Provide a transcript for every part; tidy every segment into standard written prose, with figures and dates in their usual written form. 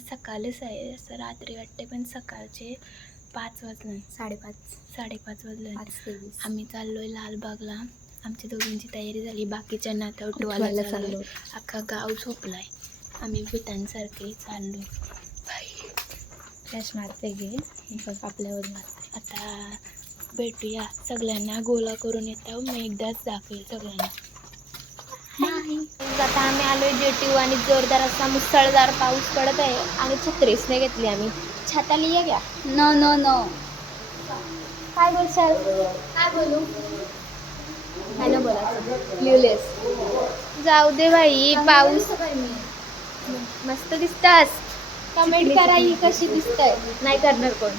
सकाळच आहे, असं रात्री वाटते, पण सकाळचे 5 वाजले, 5:30 वाजले. आम्ही चाललोय लालबागला. आमच्या दोघींची तयारी झाली, बाकीच्यांना आता उठवायला चाललो. अख्खा गाव झोपलाय, आम्ही भूतांसारखे चाललो. फ्लॅश मारते घे, आपल्यावर मारते. आता भेटूया, सगळ्यांना गोळा करून येतो. मी एकदाच दाखवेल सगळ्यांना. आता आम्ही आलोय JTU आणि जोरदार असा मुसळधार पाऊस पडत आहे आणि छत्रीच नाही घेतली आम्ही. छाता लिया घ्या. नो काय बोलशाल? काय बोलू? काय बोलायचं? लिवलेस जाऊ दे बाई. पाऊस मस्त दिसतास. कमेंट करा ही कशी दिसतंय. नाही करणार कोण.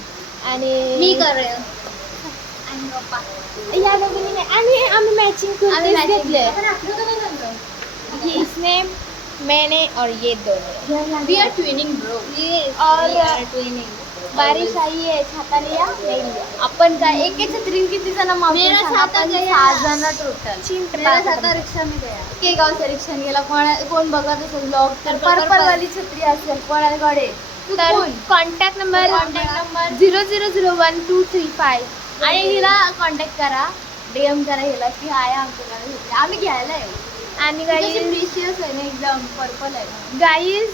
आणि मी करेन. आणि पप्पा या दोघींनी नाही. आणि आम्ही मॅचिंग कुर्तीज घेतले. इसने मैंने और ये दोनों वी आर ट्विनिंग ब्रो. और बारिश आई है, छाता लिया नहीं लिया. अपन का एक एक छतरी किती जण मेरा छाता गया 6 जण टोटल. मेरा छाता रिक्षा में गया. के गाव से रिक्षा गेला. कोण बघत असेल ब्लॉग तर पर्पल वाली छत्री असेल कोणाकडे तर कॉन्टॅक्ट नंबर 00012335 आणि हिला कॉन्टॅक्ट करा, DM करा हिला की आहे आमच्याकडे आम्ही घ्यायला येऊ. आणि गाईज प्रिशियस आहे ना, एकदम पर्पल आहे गाईज.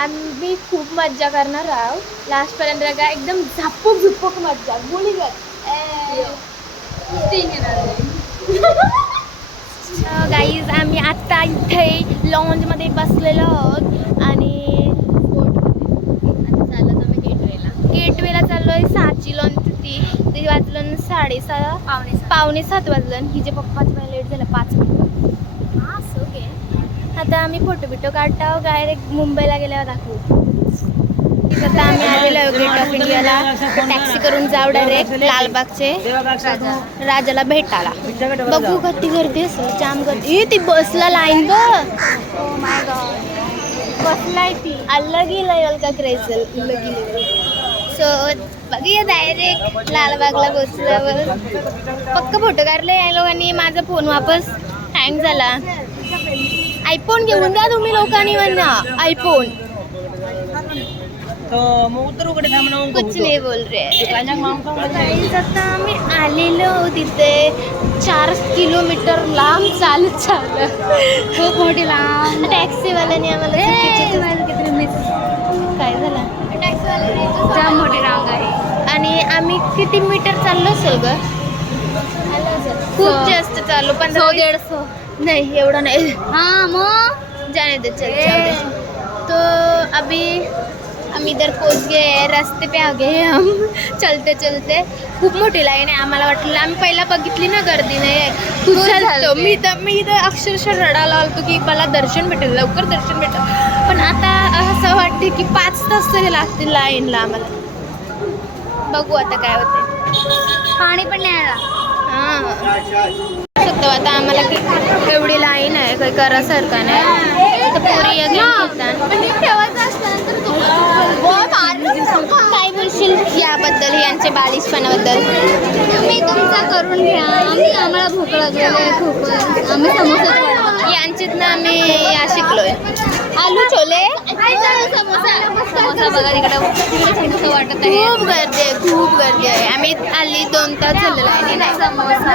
आम्ही खूप मज्जा करणार आहोत लास्ट पर्यंत का एकदम झुपूक मज्जा गुळीगत. गाईज आम्ही आत्ता इथे लॉन्जमध्ये बसलेलो आहोत आणि आता चाललो आम्ही गेटवेला चाललोय. 6ची लॉन्च होती, ते वाजलं 6:30 पावणे 7 वाजलं. हिचे पप्पाच लेट झालं 5 मिनिट. आता आम्ही फोटो काढतो. डायरेक्ट मुंबईला गेल्यावर दाखवू. आता आम्ही आलेलो आहोत गेट ऑफ इंडियाला. टॅक्सी करून जाऊ डायरेक्ट लालबागचे राजाला भेटायला. बघू किती गर्दी असेल, जाम गर्दी. ती बसला लाईन बघ. ओ माय गॉड, बसलाय ती अलगी लेवल का क्रेझल लगी. सो बघूया डायरेक्ट लालबागला बसल्यावर पक्क फोटो काढले या लोकांनी. माझा फोन वापस हँग झाला. आयफोन घेऊन द्या तुम्ही लोकांनी म्हणा. आयफोन कुछ नाही बोल रे. आता आम्ही आलेलो तिथे 4 किलोमीटर लांब चालत खूप मोठी लांब. टॅक्सीवाल्याने आम्हाला काय झालं, जाम मोठी रांग आहे. आणि आम्ही किती मीटर चाललो असेल ग? खूप जास्त चाललो. 100-150 नहीं, एवढा नहीं. हाँ मो जाने दे, चल. तो अभी हम इधर पहुंच गए हैं, रास्ते पे आ गए हैं हम. चलते चलते खूप मोठी लाईन आहे. आम्हाला वाटलं, आम्ही पहिला बघितली ना गर्दी नाही खूप चालतो. मी इथं अक्षरशः रडायला आलतो की मला दर्शन भेटेल, लवकर दर्शन भेटेल. पण आता असं वाटते की 5 तास तरी लागतील लाईनला आम्हाला. बघू आता काय होते. पाणी पण नाही आला. हां शकतो आता आम्हाला एवढी लाईन आहे, काही करासारखं नाही. तर पुरी काय बोलशील याबद्दल, यांच्या बालिशपणाबद्दल? तुम्ही तुमचा करून घ्या, आम्हाला भूक लागलेली खूप. आम्ही समोसा यांच्यात ना आम्ही या शिकलोय. आलू छोले समोसा बघा तिकडे वाटत आहे. खूप गर्दी आहे. आम्ही आली 2 तास झालेला आहे ना. समोसा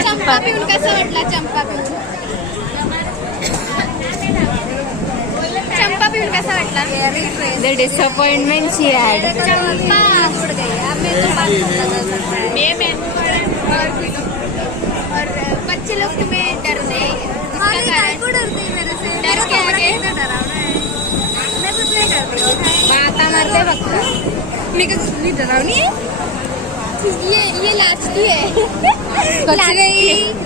चंपा पिऊन कसं वाटलं? चंपा पिऊन कसं वाटलं? The disappointment she had. Champa उड़ गई. और बच्चे लोग तुम्हें डरते हैं, डरते मेरे से. डर के आगे मैं कुछ नहीं कर रही हूँ. माता मारते वक्त मैं डरावनी है. ये लाचती है.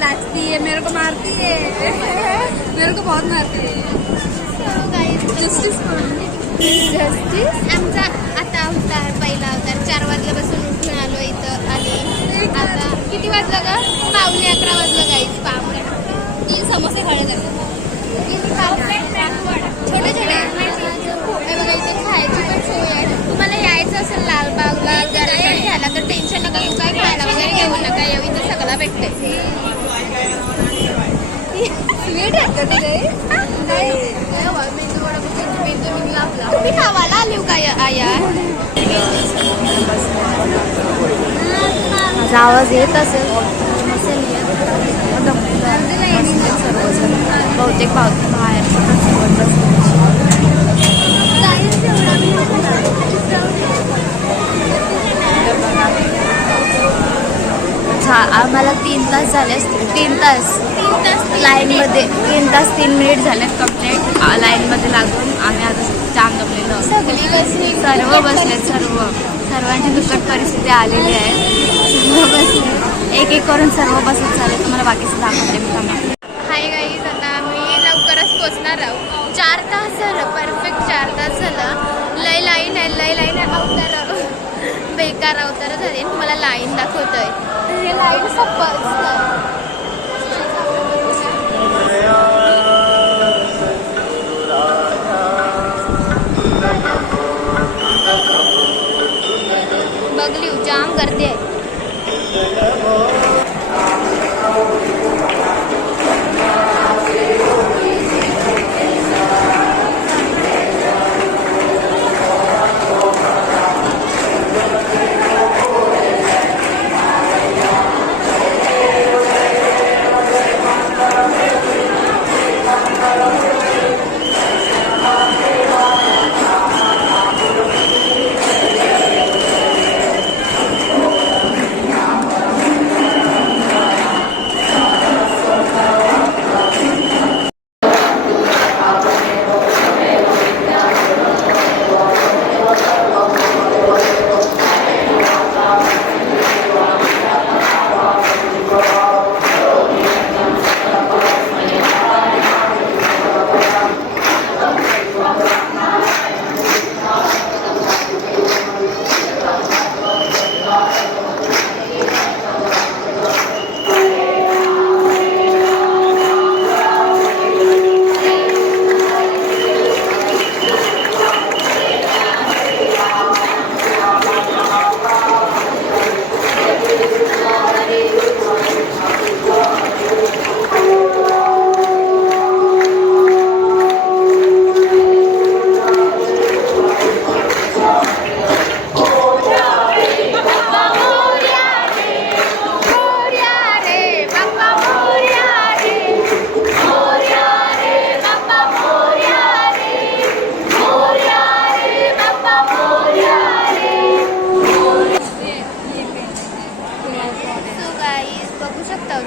लाचती है, मेरे को मारती है. मेरे को बहुत मारती है. जस्टिस आमचा आता अवतार, पहिला अवतार 4 वाजल्यापासून उठून आलो इथं. आणि आता किती वाजलं ग? 11:15 वाजलं गाईस. पावणे 3 समोसे खाणे. छोटे छोटे स्वीट आहे का ते तुम्ही खावायला आली का आया? माझा आवाज येत असेल बहुतेक बाहेर आम्हाला 3 तास झाले असतील. 3 तास लाईनमध्ये 3 तास 3 मिनिट झालेत कंप्लीट लाईनमध्ये लागून. आम्ही आता जाम जमलेलो सर्व बसलेत. सर्वांची दुप्पट परिस्थिती आलेली आहे. सर्व बसले एक एक करून सर्व बसत चालेल. तुम्हाला बाकीचं दाखवते मी थांबा. हाय गाईज, आता आम्ही लवकरच पोचणार आहोत. 4 तास झालं, परफेक्ट 4 तास झालं. लय लाईन अवतार बेकार अवतार झाले. मला लाईन दाखवतोय. हे लाईन सपच बघली जाम गर्दी आहे.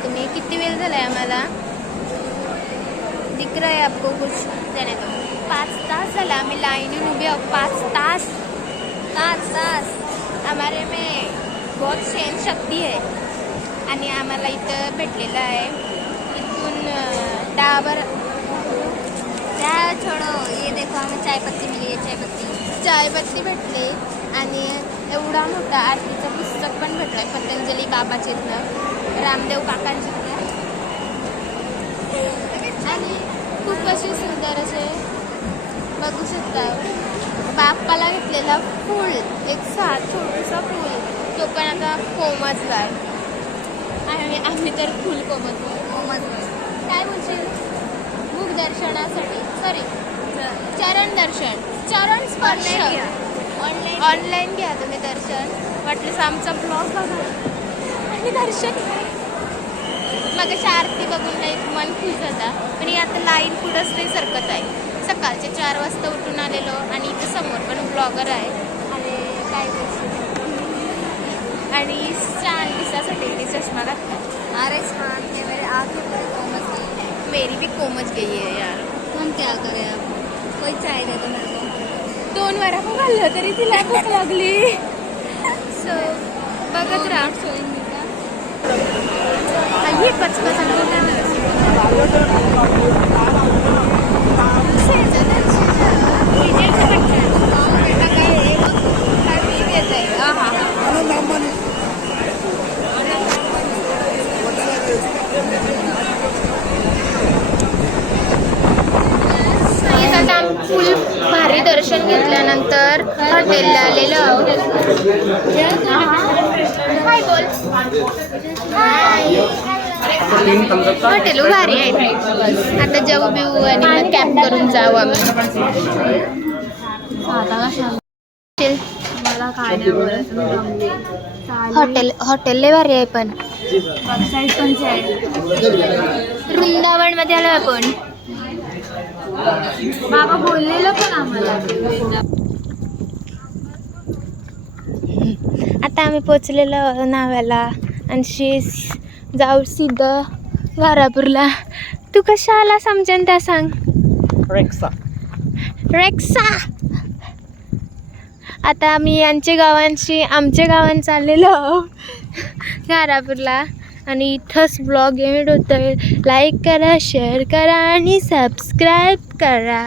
तुम्ही किती वेळ झालाय आम्हाला दिख रहा है आपको कुछ जाने दो. 5 तास झाला आम्ही लाईनीन उभे आहोत. 5 तास हमारे में बहुत सहन शक्ती है. आणि आम्हाला इथं भेटलेलं आहे इथून डाबर क्या छोड़ो ये देखो हमें चाय पत्ती मिली है. चाय पत्ती भेटली आणि एवढा मोठा आरतीचं पुस्तक पण भेटलंय पतंजली बाबाचे इथनं रामदेव काकांची आणि खूप असे सुंदर असे बघू शकता. बाप्पाला घेतलेला फूल एक छोटूसा फूल तो पण आता कोमजला आणि आम्ही तर फुल कोमजलो. काय बोलशील? मुख दर्शनासाठी सॉरी चरण दर्शन चरण स्पर्श ऑनलाईन घ्या तुम्ही दर्शन. वाटलं आमचा ब्लॉग बघा आणि दर्शन. मग आरती बघून नाही मन खुश होता. पण आता लाईन पुढंच नाही सरकत आहे. सकाळचे 4 वाजता उठून आलेलो आणि इथं समोर पण ब्लॉगर आहे आणि काय आणि छान दिसासाठी मी चष्मा घातला. अरे छान है मेरे आँखें पूरी कोमज गई है. मेरी भी कोमज गई है यार. हम क्या करें अब. कोई चाय दे दो मेरे को. 2 वडापाव खाल्लं तरी तिला भूक लागली. सो बघत राहा. ये पचपच फुल भारी दर्शन घेतल्यानंतर हॉटेलला आलेलं. हाय बोल. हाय हॉटेल भारी आहे. आता जाऊ बिऊ आणि मग कॅम्प करून जाऊ आम्ही. मला काय नाही बोलायचं, मी रमले. हॉटेल लय भारी आहे पण. वेबसाईट पण आहे. वृंदावन मध्ये आलो आपण. बाबा बोललेलं पण आम्हाला. आता आम्ही पोचलेलो नाव्याला आणि जाऊ सिद्ध घारापूरला. तू कशा आला समजून त्या सांग. रेक्सा. आता आम्ही आमच्या गावान चाललेलो घारापूरला आणि इथंच ब्लॉग एंड होतोय. लाईक करा, शेअर करा आणि सबस्क्राईब करा.